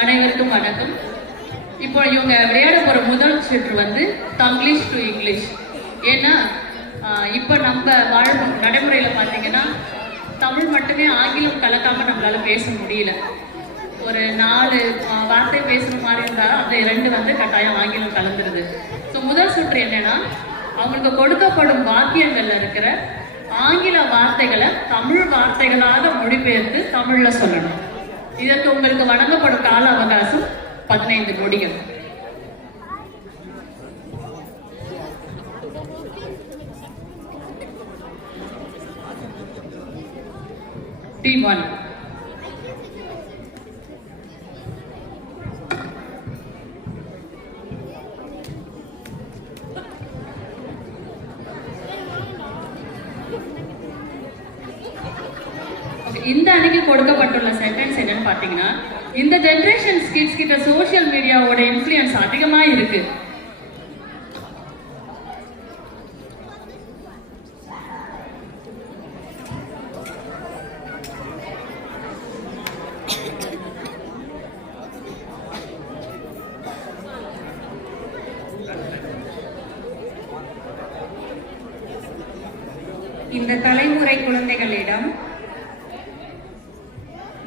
அனைவருக்கும் வணக்கம். இப்போ இவங்க விளையாட போற முதல் சுற்று வந்து தங்கிலீஷ் டு இங்கிலீஷ். ஏன்னா இப்போ நம்ம வாழ்வு நடைமுறையில் பார்த்தீங்கன்னா தமிழ் மட்டுமே ஆங்கிலம் கலக்காம நம்மளால பேச முடியல. ஒரு நாலு வார்த்தை பேசுற மாதிரி இருந்தாலும் அந்த ரெண்டு வந்து கட்டாயம் ஆங்கிலம் கலந்துருது. ஸோ முதல் சுற்று என்னன்னா அவங்களுக்கு கொடுக்கப்படும் வாக்கியங்கள்ல இருக்கிற ஆங்கில வார்த்தைகளை தமிழ் வார்த்தைகளாக மொழிபெயர்த்து தமிழ்ல சொல்லணும். இதற்கு உங்களுக்கு வழங்கப்படும் கால அவகாசம் பதினைந்து நொடிகள் டி ஒன் இந்த அன்னைக்கு கொடுக்கப்பட்டுள்ள சென்டென்ஸ் என்னன்னு பார்த்தீங்கன்னா இந்த ஜென்ரேஷன் கிட்ஸ் கிட்ட சோஷியல் மீடியாவோட இன்ஃப்ளூயன்ஸ் அதிகமா இருக்கு.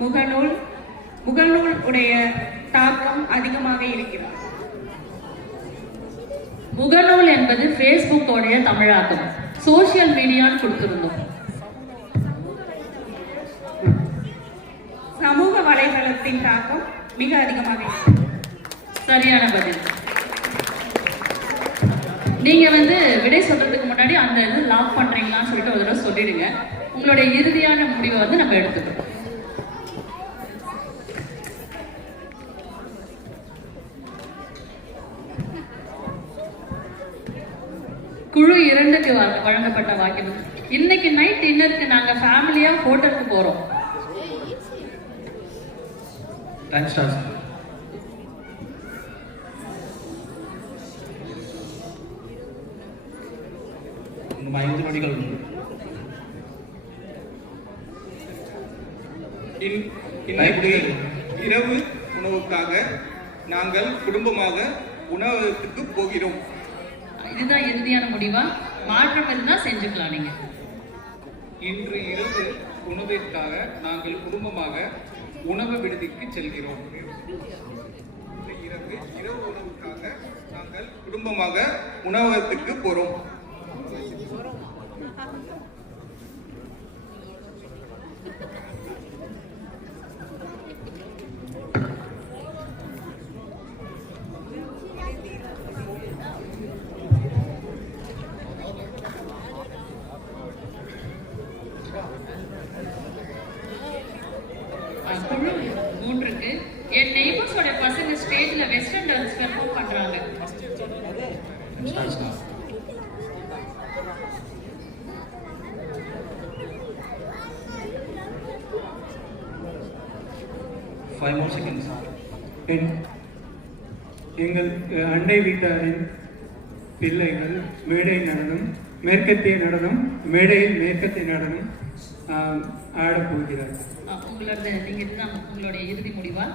முகநூல் முகநூல் உடைய தாக்கம் அதிகமாக இருக்கிறது. முகநூல் என்பது ஃபேஸ்புக்கோடைய தமிழாக்கம். சோஷியல் மீடியான்னு கொடுத்துருந்தோம். சமூக வலைதளத்தின் தாக்கம் மிக அதிகமாக சரியான பதில். நீங்க வந்து விடை சொல்றதுக்கு முன்னாடி அந்த இது லாக் பண்றீங்களான்னு சொல்லிட்டு ஒரு தடவை சொல்லிடுங்க. உங்களுடைய இறுதியான முடிவை வந்து நம்ம எடுத்துக்கிறோம். வ- வழங்கப்பட்ட வாக்கியம். இன்னைக்கு நைட் டின்னருக்கு நாங்க ஃபேமிலியா ஹோட்டலுக்கு போறோம். டைம் இன்னும் ஐந்து இரவு உணவுக்காக நாங்கள் குடும்பமாக உணவகத்துக்கு போகிறோம். இதுதான் இறுதியான முடிவா? மாற்றம் இருந்தால் செஞ்சுக்கலாம் நீங்கள் இன்று இரவு உணவிற்காக நாங்கள் குடும்பமாக உணவு விடுதிக்கு செல்கிறோம். இரவு இரவு உணவுக்காக நாங்கள் குடும்பமாக உணவகத்துக்கு போறோம். அண்டை வீட்டாரின் பிள்ளைகள் மேடை நடனம் மேற்கத்திய நடனம் மேடையில் மேற்கத்திய நடனம் ஆஹ், ஆடப் போகிறார்கள் அஹ் உங்களோட நீங்க இதுதான் உங்களுடைய இறுதி முடிவா?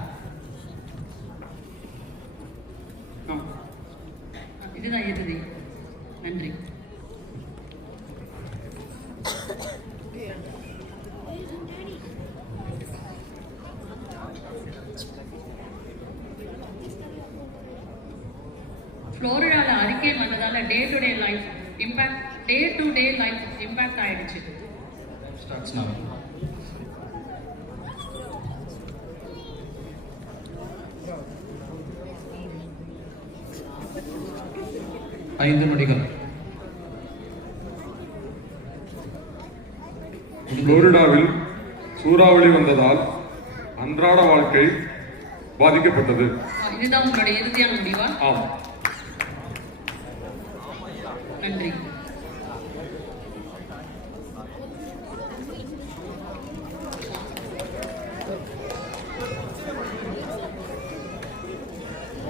இதுதான் இறுதி. நன்றி. ஃப்ளோரிடால அறிக்கை வந்ததால day to day life impact day to day life impact ஆயிடுச்சு. starts now. ஐந்து நொடிகள். புளோரிடாவில் சூறாவளி வந்ததால் அன்றாட வாழ்க்கை பாதிக்கப்பட்டது. இதுதான் உங்களுடைய இறுதியான முடிவா? ஆம். நன்றி.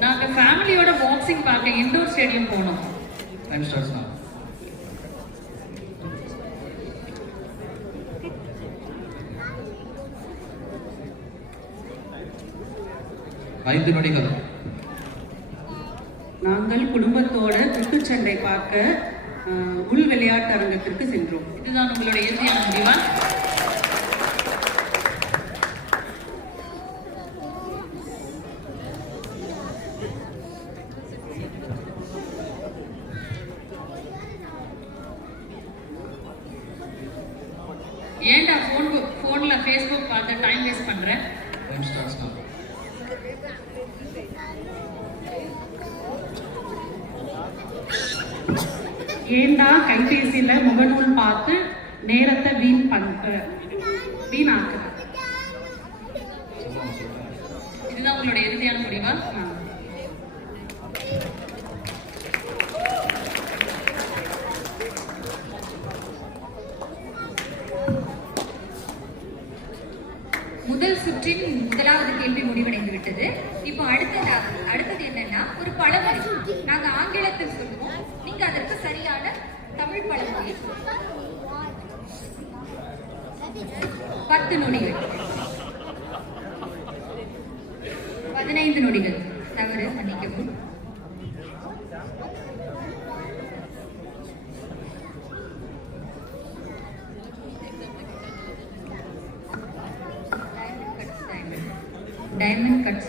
நாங்க ஃபேமிலியோட பாக்ஸிங் பார்க்க இண்டோர் ஸ்டேடியம் போனோம். Time மணி now. ஐந்து நொடிகள் நாங்கள் சண்டை பார்க்க உள் விளையாட்டு அரங்கத்திற்கு சென்றோம். இதுதான் உங்களுடைய இறுதியான முடிவா ஏன்டா ஃபோன் ஃபோனில் ஃபேஸ்புக் பார்த்து டைம் வேஸ்ட் பண்ணுற டைம் ஸ்டார்ட்ஸ் now ஏண்டா கைபேசியில முகநூல் பார்த்து நேரத்தை வீண் பண்ற வீணாக்குற சொல்லுவாங்க சொல்லுவாங்க இதுதான் உங்களுடைய இறுதியான முடிவா அஹ், சுற்றின் முதலாவது கேள்வி முடிவடைந்து விட்டது. இப்போ அடுத்ததாக அடுத்தது என்னன்னா ஒரு பழமொழி. நாங்க ஆங்கிலத்தில் சொல்லுவோம் நீங்க அதற்கு சரியான தமிழ் பழமொழி. பத்து நொடிகள் பதினைந்து நொடிகள் தவறு மன்னிக்கவும் டைமண்ட் கட்ஸ்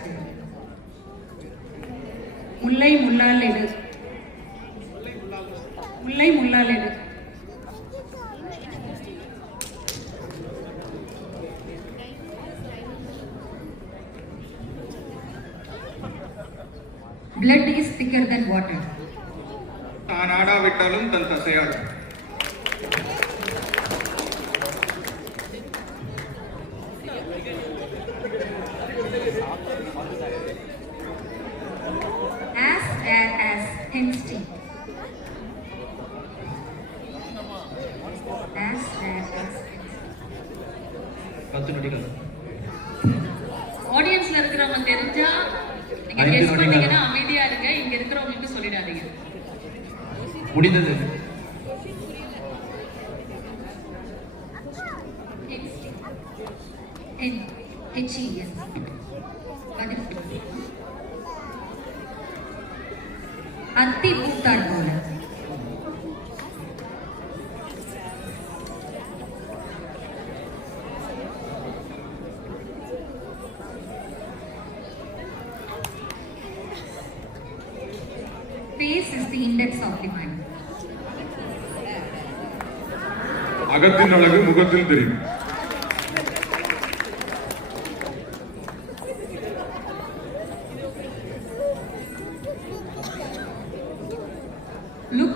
முல்லை முள்ளால் எடு. முல்லை முள்ளால் எடு. பண்ணீங்கன்னா அமைதியா இருங்க. இங்க இருக்கிறவங்களுக்கு சொல்லிடாதீங்க. முடிந்தது.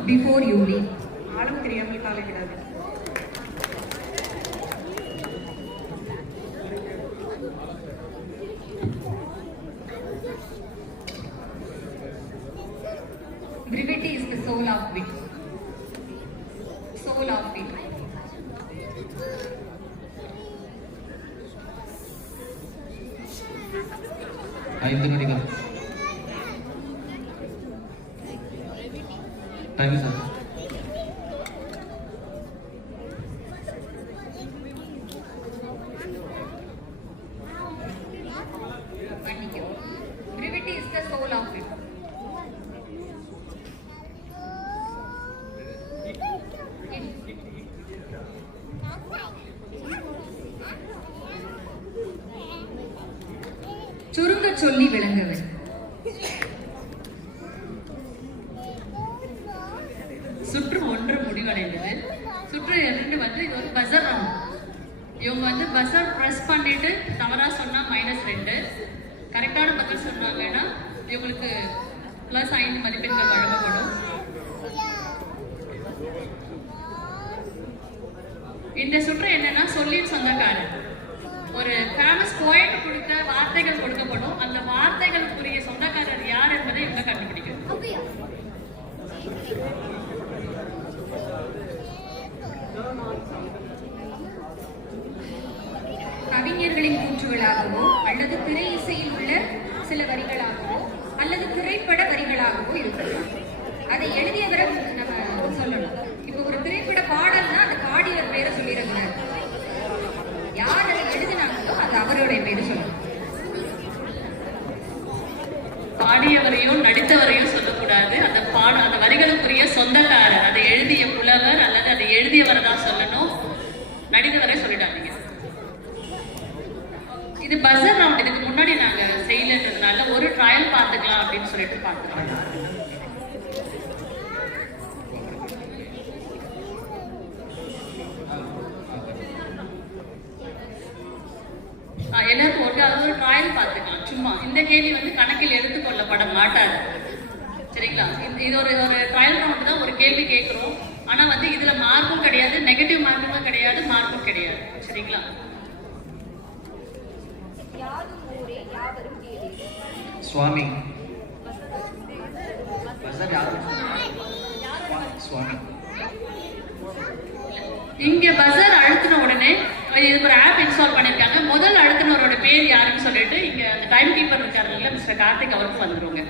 பிஃபோர் யூ லீவ் ஆழம் தெரியாமல் காலை விடாது is the soul of wit. Soul of wit. ஐந்து நொடிகள் டைம் சார் மன்னிக்கவும். Brevity is the soul of wit. சுருங்க சொல்லி விளங்குவன் சுற்று ஒன்று முடிவடைந்தது சுற்று இரண்டு வந்து இது ஒரு பசர் ரவுண்ட் இவங்க வந்து பசர் ப்ரெஸ் பண்ணிட்டு தவறா சொன்னா மைனஸ் ரெண்டு கரெக்டான பதில் சொன்னாங்கன்னா இவங்களுக்கு ப்ளஸ் ஐந்து மதிப்பெண்கள் வழங்கப்படும் இந்த சுற்று என்னன்னா சொந்தக்காரன் ஒரு ஃபேமஸ் போயிட் கொடுத்த வார்த்தைகள் கொடுக்கப்படும். அந்த வார்த்தைகளுக்குரிய சொந்தக்காரர் யார் என்பதை இவங்க கண்டுபிடிக்கணும். கவிஞர்களின் கூற்றுகளாகவோ அல்லது திரை இசையில் உள்ள சில வரிகளாகவோ அல்லது திரைப்பட வரிகளாகவோ இருக்கலாம். அதை எழுதியவரை நம்ம சொல்லணும் இப்போ ஒரு திரைப்பட பாடல்னா அந்த பாடியவர் பேரை சொல்லிடக்கூடாது யார் அதை எழுதினாங்களோ அது அவருடைய பேரை சொல்லணும் பாடியவரையோ நடித்தவரையோ சொல்லக்கூடாது அந்த பாட அந்த வரிகளுக்குரிய சொந்தக்காரர் அதை எழுதிய புலவர் அல்லது அதை எழுதியவர் தான் சொல்லணும் நடித்தவரை சொல்லிட்டாங்க இது பஸர் ரவுண்ட் இதுக்கு முன்னாடி நாங்க செய்யலன்றதுனால ஒரு ட்ரையல் பார்த்துக்கலாம் அப்படின்னு சொல்லிட்டு பார்த்துக்கலாம் எல்லாருக்கும் ஒரு அது ஒரு ட்ராயல் பார்த்துக்கலாம். சும்மா இந்த கேள்வி வந்து கணக்கில் எடுத்துக்கொள்ளப்பட மாட்டாது. சரிங்களா? இது- ஒரு ஒரு ட்ரையல் ரவுண்ட் தான். ஒரு கேள்வி கேட்குறோம். ஆனா வந்து இதுல மார்க்கும் கிடையாது. நெகட்டிவ் மார்க்கும் கிடையாது மார்க்கும் கிடையாது. சரிங்களா? சுவாமி. பஸர் யாரு? சுவாமி. இங்க பஸர் அழுத்தின உடனே இதுக்கு ஒரு ஆப் இன்ஸ்டால் பண்ணிருக்காங்க. முதல் அழுத்தினவரோட பேர் யாருன்னு சொல்லிட்டு இங்க அந்த டைம் கீப்பர் இருக்காருல்ல மிஸ்டர் கார்த்திக் அவருக்கும் வந்துருங்க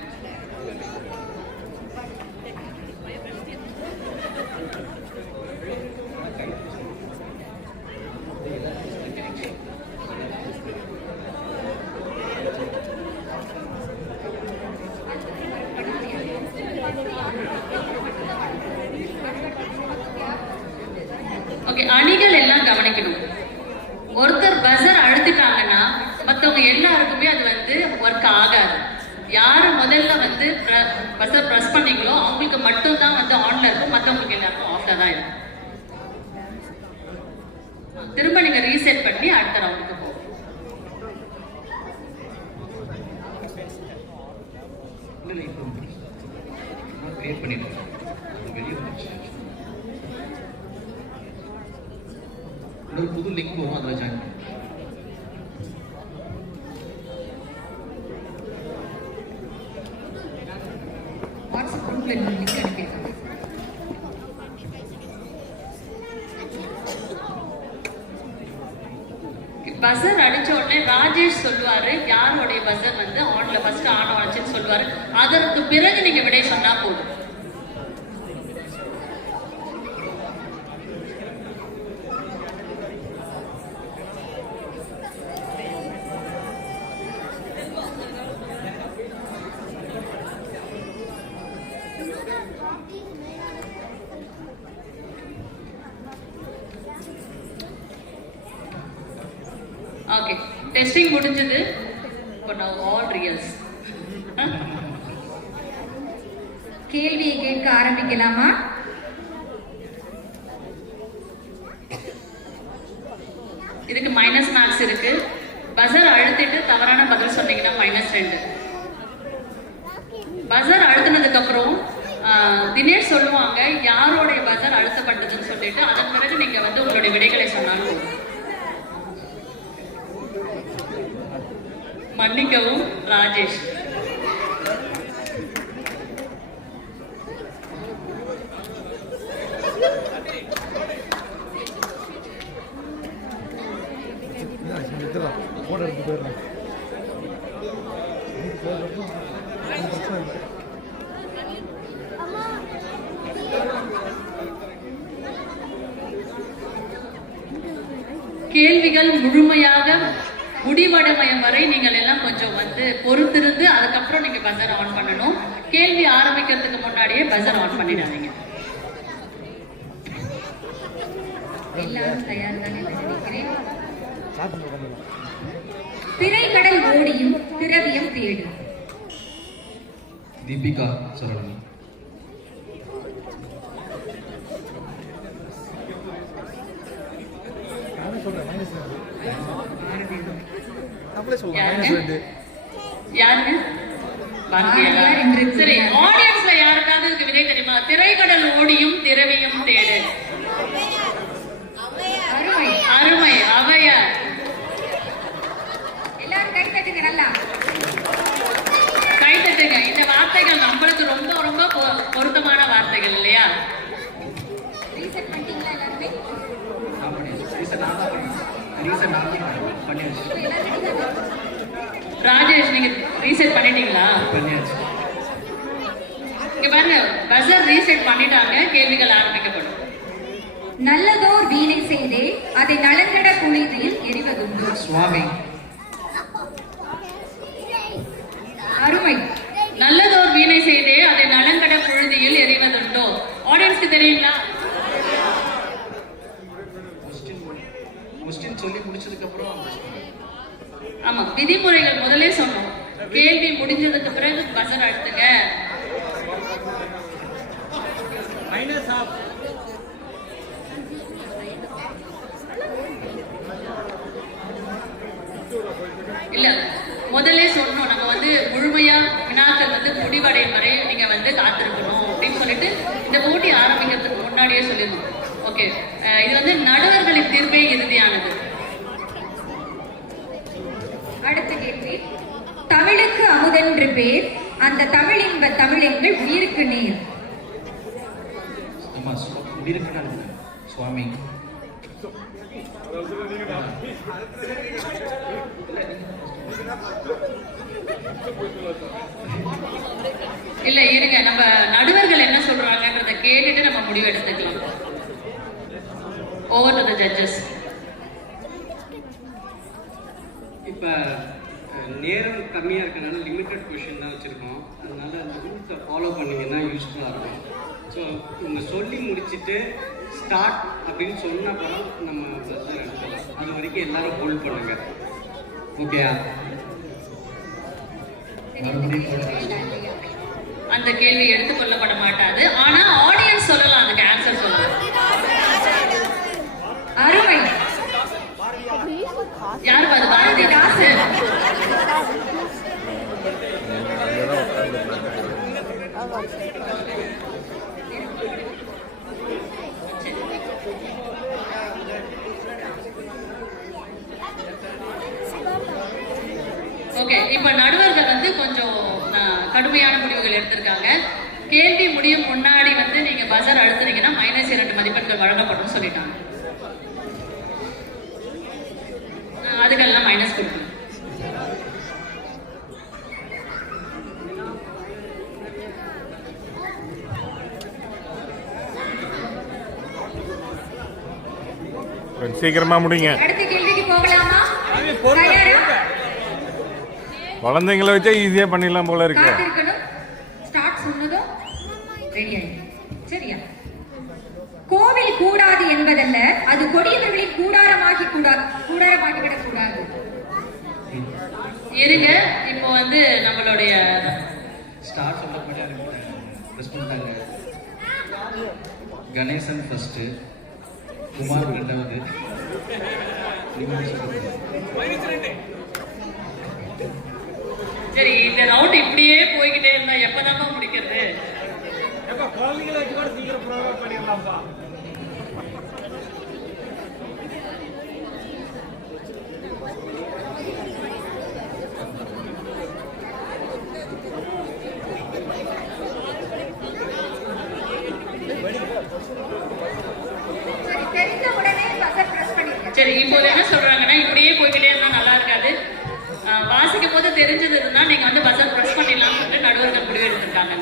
ஓகே அணிகள் எல்லாம் கவனிக்கணும் ஒருத்தர் பஸர் அழுத்திட்டாங்கன்னா மத்தவங்க எல்லாருக்குமே அது வந்து ஒர்க் ஆகாது யாரு முதல்ல வந்து பஸர் ப்ரெஸ் பண்ணீங்களோ அவங்களுக்கு மட்டும்தான் வந்து ஆன்ல இருக்கும் மத்தவங்களுக்கு எல்லாருக்கும் தான் இருக்கும் திரும்ப நீங்கள் ரீசெட் பண்ணி அடுத்த ரவுண்டுக்கு போகும் இல்லை இல்லை இப்போ நான் கிரியேட் பண்ணிட்டேன் அது வெளியே வந்துச்சு இன்னொரு புது லிங்க் போகும் அதில் ஜாயின் பண்ணுங்க வாட்ஸ்அப் குரூப்ல லிங்க் அனுப்பியிருக்காங்க பஸர் அடிச்ச உடனே ராஜேஷ் சொல்லுவாரு யாருடைய பஸர் வந்து ஆன்ல ஃபர்ஸ்ட் ஆன் ஆச்சுன்னு சொல்லுவாரு அதற்கு பிறகு நீங்க விடை சொன்னா போதும் ஓகே டெஸ்டிங் முடிஞ்சது இப்போ நான் ஆல் ரியல்ஸ் கேள்வியை கேட்க ஆரம்பிக்கலாமா? இதுக்கு மைனஸ் மார்க்ஸ் இருக்கு. பஸர் அழுத்திட்டு தவறான பதில் சொன்னீங்கன்னா மைனஸ் ரெண்டு. பஸர் அழுத்தினதுக்கு அப்புறம் தினேஷ் சொல்லுவாங்க யாரோடைய பசர் அழுத்தப்பட்டதுன்னு சொல்லிட்டு அதன் பிறகு நீங்க வந்து உங்களுடைய விடைகளை சொன்னாலும் మన్నికవు రాజేష్ பொறுத்திருந்து அதுக்கப்புறம் நீங்க பஸர் ஆன் பண்ணணும். கேள்வி ஆரம்பிக்கிறதுக்கு முன்னாடியே பஸர் ஆன் பண்ணிடாதீங்க. எல்லாரும் தயார் தானே நினைக்கிறேன். சாப்பிட்டு உட்காந்துலாம் திரைக்கடல் ஓடியும் திரவியம் தேடும். தீபிகா சரவணன் நானே சொல்கிறேன் மைனஸ் நம்மளே சொல்லலாம் யாருங்க? சரி. ஆடியன்ஸ்ல யாருக்காவது இதுக்கு விடை தெரியுமா திரைக்கடல் ஓடியும் திரவியம் தேடு அருமை அருமை அவையார் எல்லாரும் கை தட்டுங்க நல்லா கை தட்டுங்க இந்த வார்த்தைகள் நம்மளுக்கு ரொம்ப ரொம்ப பொ- பொருத்தமான வார்த்தைகள் இல்லையா ரீசெட் பண்ணிட்டீங்களா எல்லாருமே நான் பண்ணியாச்சு ரீசன் பண்ணியாச்சு? ராஜேஷ் நீங்க ரீசெட் பண்ணிட்டீங்களா? பண்ணியாச்சு. இங்க பாருங்க பஸ்ஸர் ரீசெட் பண்ணிட்டாங்க கேள்விகள் ஆரம்பிக்கப்படும். நல்லதோர் வீணை செய்தே அதை நலங்கட குளிதில் எரிவதுண்டு சுவாமி. அருமை. நல்லதோர் வீணை செய்தே அதை நலங்கட புழுதியில் எரிவதுண்டோ ஆடியன்ஸ்க்கு தெரியுங்களா? சொல்லி முடிச்சதுக்கு அப்புறம் ஆமா விதிமுறைகள் முதல்ல சொன்னோம். கேள்வி முடிஞ்சதுக்கு பிறகு பசர் அழுத்துங்க. இல்ல முதல்ல சொன்னோம். நம்ம வந்து முழுமையா வினாக்கள் வந்து முடிவடையும் வரை நீங்க வந்து காத்திருக்கணும் அப்படின்னு சொல்லிட்டு இந்த போட்டி ஆரம்பிக்கிறதுக்கு முன்னாடியே சொல்லியிருந்தோம். ஓகே இது வந்து நடுவர்களின் தீர்ப்பே இறுதியானது. அடுத்த கேள்வி தமிழுக்கு அமுதென்று பேர் அந்த தமிழ் இன்ப தமிழெங்கள் உயிருக்கு நேர். சுவாமி. இல்ல இருங்க. நம்ம நடுவர்கள் என்ன சொல்றாங்கன்றத கேட்டுட்டு நம்ம முடிவு எடுத்துக்கலாம். ஓவர் டு த ஜட்ஜஸ் ரூல்ஸை ஃபாலோ பண்ணீங்கன்னா யூஸ்ஃபுல்லாக இருக்கும். ஸோ இவங்க சொல்லி முடிச்சுட்டு ஸ்டார்ட் அப்படின்னு சொன்ன அப்புறம் நம்ம buzzer அடிக்கலாம் அது வரைக்கும் எல்லாரும் ஹோல்ட் பண்ணுங்க. ஓகேயா. அந்த கேள்வி எடுத்துக்கொள்ளப்பட மாட்டாது. ஆனா ஆடியன்ஸ் சொல்லலாம். அதுக்கு ஆன்சர் சொல்லலாம். அருமை. யாரும் அது பாரதிதாசன் ஓகே இப்ப நடுவர்கள் வந்து கொஞ்சம் கடுமையான முடிவுகள் எடுத்திருக்காங்க. கேள்வி முடியும் முன்னாடி வந்து நீங்க பஜர் அழுத்துனீங்கன்னா மைனஸ் இரண்டு மதிப்பெண்கள் வழங்கப்படும் சொல்லிட்டாங்க. அதுக்கெல்லாம் மைனஸ் கொடுக்கணும் கொஞ்சம் சீக்கிரமா முடிங்க. அடுத்த கேள்விக்கு போகலாமா? தயாரா? குழந்தைங்கள வச்சா ஈஸியா பண்ணிடலாம் போல இருக்கு. கோவில் கூடாது என்பதல்ல அது கொடியவர்களின் கூடாரமாகி கூடா கூடாரமாகிவிடக் கூடாது இருங்க இப்போ வந்து நம்மளுடைய ஸ்டார் ரெஸ்பாண்ட் தாங்க கணேசன் ஃபர்ஸ்ட் குமார் ரெண்டாவது. சரி இந்த ரவுண்ட் இப்படியே போய்கிட்டே இருந்தா எப்பதாம்மா முடிக்கிறது? குழந்தைங்களை வச்சு கூட சீக்கிரம் ப்ரோக்ராம் பண்ணிடலாம்ப்பா சரி தெரிந்த உடனே பசர் பிரஸ் பண்ணிருங்க சரி இப்போ என்ன சொல்றாங்கன்னா இப்படியே போய்கிட்டே இருந்தா நல்லா இருக்காது ஆஹ் வாசிக்கும் போது தெரிஞ்சதுன்னா நீங்க வந்து பஸ்ஸை ப்ரெஸ் பண்ணிடலாம்னு சொல்லிட்டு நடுவர்கள் முடிவு எடுத்திருக்காங்க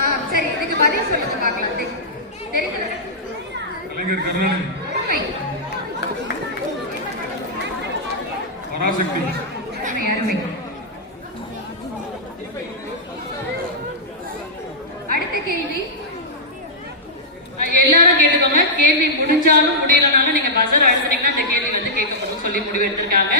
ஆ சரி இதுக்கு பதில் சொல்லுங்க பார்க்கலாம் தெ- தெரிந்தவர் கலைஞர் கருணாநிதி அருமை பராசக்தி அருமை அருமை அடுத்த கேள்வி? எல்லாரும் கேட்டுக்கோங்க. கேள்வி முடிஞ்சாலும் முடியலனாலும் நீங்க பஸ்ஸர் அழுத்துனீங்கன்னா இந்த கேள்வி வந்து கேட்கப்படும். சொல்லி முடிவு எடுத்திருக்காங்க.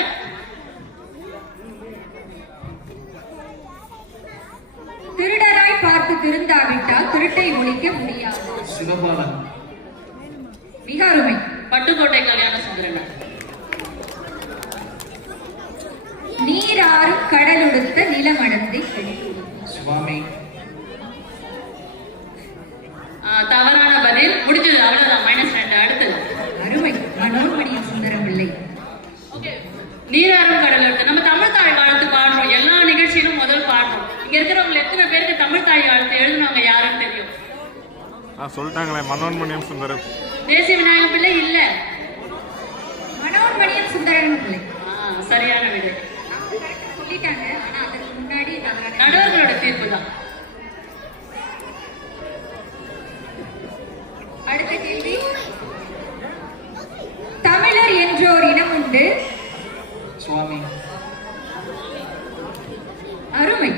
திருடராய் பார்த்து திருந்தாவிட்டால் திருட்டை ஒழிக்க முடியாது. சிவபாலன். மிக அருமை. பட்டுக்கோட்டை கல்யாண சுந்தரன். நீராறும் கடலுடுத்த நிலமடந்தை சுவாமி. பதில் முடிஞ்சது. அவ்வளவுதான். மைனஸ் ரெண்டு. அடுத்தது. அருமை. மனோன்மணியின் சுந்தரம் பிள்ளை. ஓகே நீராறும் கடல் இருக்கு நம்ம தமிழ் தாய் வாழ்த்து பாடுறோம். எல்லா நிகழ்ச்சியிலும் முதல் பாடுறோம். இங்க இருக்கிறவங்க எத்தனை பேருக்கு தமிழ் தாய் வாழ்த்து எழுதுனவங்க யாருன்னு தெரியும்? ஆ சொல்லிட்டாங்களே. மனோன்மணியம் சுந்தரம். தேசிய விநாயகர் பிள்ளை இல்ல. பிள்ளை. ஆ, சரியான விடை. சொல்லிட்டாங்க. ஆனா முன்னாடி நடுவர்களோட தீர்ப்பு தான். அடுத்த கேள்வி. தமிழர் என்றோர் இனம் உண்டு. சுவாமி. அருமை.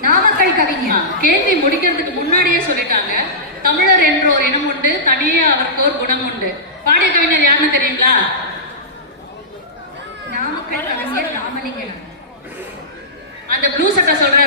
நாமக்கல் கவிஞர். கேள்வி முடிக்கிறதுக்கு முன்னாடியே சொல்லிட்டாங்க. தமிழர் என்ற ஒரு இனம் உண்டு தனியே அவருக்கு ஒரு குணம் உண்டு. பாடிய கவிஞர் யாருன்னு தெரியுங்களா? நாமக்கல் கவிஞர் ராமலிங்கன் அந்த ப்ளூ சட்டை சொல்றாரு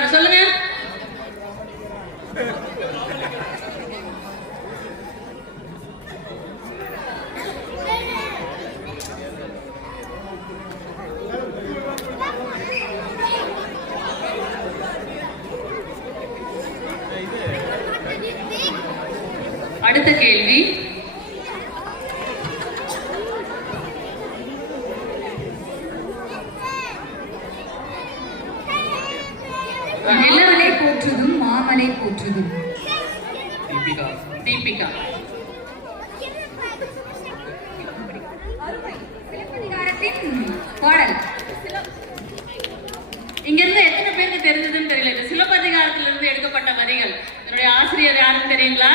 இங்க இருந்து எத்தனை பேருக்கு தெரிஞ்சதுன்னு தெரியல. இந்த சிலப்பதிகாரத்துல இருந்து எடுக்கப்பட்ட வரிகள். என்னுடைய ஆசிரியர் யாருன்னு தெரியுங்களா?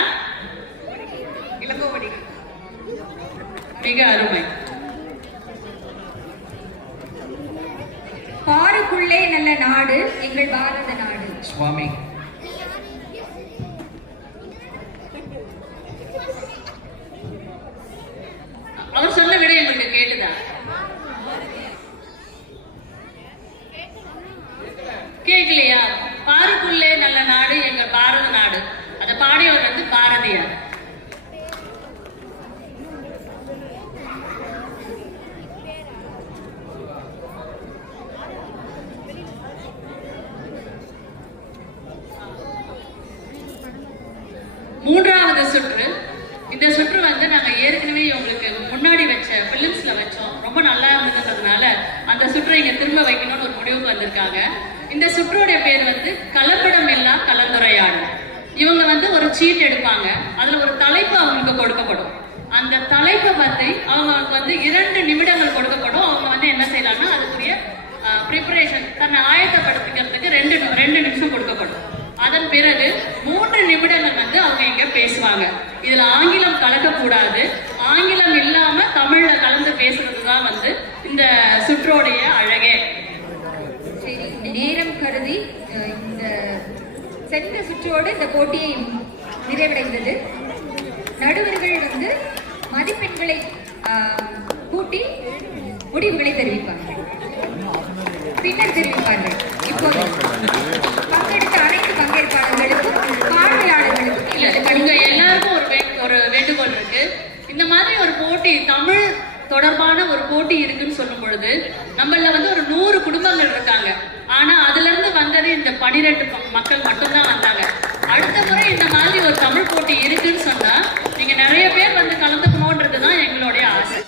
இளங்கோவடி. மிக அருமை. பாருக்குள்ளே நல்ல நாடு எங்கள் பாரத நாடு. சுவாமி அவர் சொன்ன விட எங்களுக்கு கேட்டுதா கேட்கலையா பாருக்குள்ளே நல்ல நாடு எங்க பாரத நாடு அதை பாடியவர் வந்து பாரதியார் மூன்றாவது சுற்று. இந்த சுற்று வந்து நாங்கள் ஏற்கனவே உங்களுக்கு முன்னாடி வச்ச ஃபிலிம்ஸில் வச்சோம். ரொம்ப நல்லா இருந்ததுனால அந்த சுற்றை இங்கே திரும்ப வைக்கணும்னு ஒரு முடிவுக்கு வந்திருக்காங்க. இந்த சுற்றுடைய பேர் வந்து கலப்படம் எல்லாம் கலந்துரையாடல். இவங்க வந்து ஒரு சீட் எடுப்பாங்க. அதில் ஒரு தலைப்பு அவங்களுக்கு கொடுக்கப்படும். அந்த தலைப்பை பத்தி அவங்களுக்கு வந்து இரண்டு நிமிடங்கள் கொடுக்கப்படும். அவங்க வந்து என்ன செய்யலாம்னா அதுக்குரிய ப்ரிப்பரேஷன் தன்னை ஆயத்தப்படுத்திக்கிறதுக்கு ரெண்டு ரெண்டு நிமிஷம் கொடுக்கப்படும். அதன் பிறகு மூன்று நிமிடங்கள் வந்து அவங்க இங்க பேசுவாங்க. இதுல ஆங்கிலம் கலக்கக்கூடாது. ஆங்கிலம் இல்லாம தமிழ்ல கலந்து பேசுறதுதான் வந்து இந்த சுற்றோடைய அழகே. சரி நேரம் கருதி இந்த சென்ற சுற்றோடு இந்த போட்டியை நிறைவடைந்தது. நடுவர்கள் வந்து மதிப்பெண்களை கூட்டி முடிவுகளை தெரிவிப்பார்கள். பின்னர் தெரிவிப்பார்கள். இப்போது தொடர்பான ஒரு போட்டி இருக்குன்னு சொல்லும் பொழுது நம்மள வந்து ஒரு நூறு குடும்பங்கள் இருக்காங்க. ஆனா அதுல இருந்து வந்தது இந்த பனிரெண்டு மக்கள் மட்டும்தான் வந்தாங்க. அடுத்த முறை இந்த மாதிரி ஒரு தமிழ் போட்டி இருக்கு